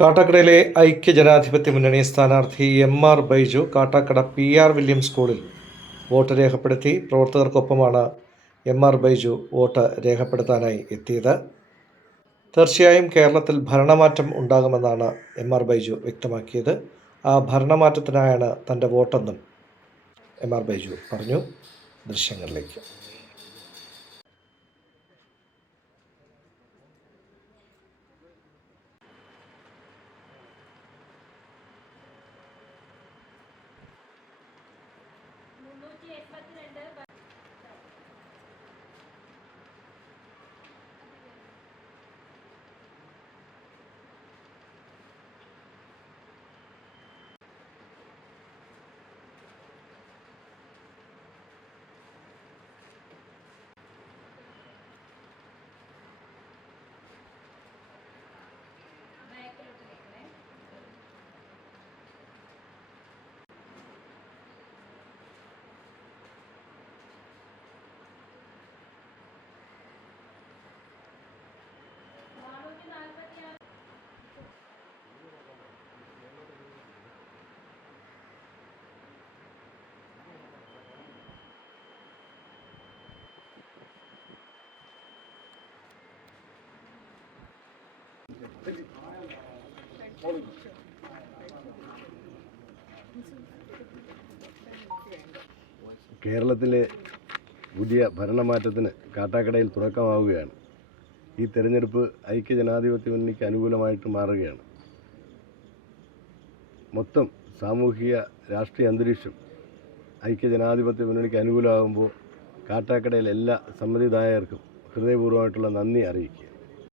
കാട്ടാക്കടയിലെ ഐക്യജനാധിപത്യ മുന്നണി സ്ഥാനാർത്ഥി എം.ആർ. Baiju Kattakada PR. Williams സ്കൂളിൽ വോട്ട് രേഖപ്പെടുത്തി. പ്രവർത്തകർക്കൊപ്പമാണ് എം.ആർ. ബൈജു വോട്ട് രേഖപ്പെടുത്താനായി എത്തിയത്. തീർച്ചയായും കേരളത്തിൽ ഭരണമാറ്റം ഉണ്ടാകുമെന്നാണ് എം.ആർ. ബൈജു വ്യക്തമാക്കിയത്. ആ ഭരണമാറ്റത്തിനായാണ് തൻ്റെ വോട്ടെന്നും എം.ആർ. ബൈജു പറഞ്ഞു. ദൃശ്യങ്ങളിലേക്ക്. കേരളത്തിലെ പുതിയ ഭരണമാറ്റത്തിന് കാട്ടാക്കടയിൽ തുടക്കമാവുകയാണ്. ഈ തെരഞ്ഞെടുപ്പ് ഐക്യജനാധിപത്യ മുന്നണിക്ക് അനുകൂലമായിട്ട് മാറുകയാണ്. മൊത്തം സാമൂഹിക രാഷ്ട്രീയ അന്തരീക്ഷം ഐക്യജനാധിപത്യ മുന്നണിക്ക് അനുകൂലമാകുമ്പോൾ കാട്ടാക്കടയിലെ എല്ലാ സമ്മതിദായകർക്കും ഹൃദയപൂർവ്വമായിട്ടുള്ള നന്ദി അറിയിക്കുക.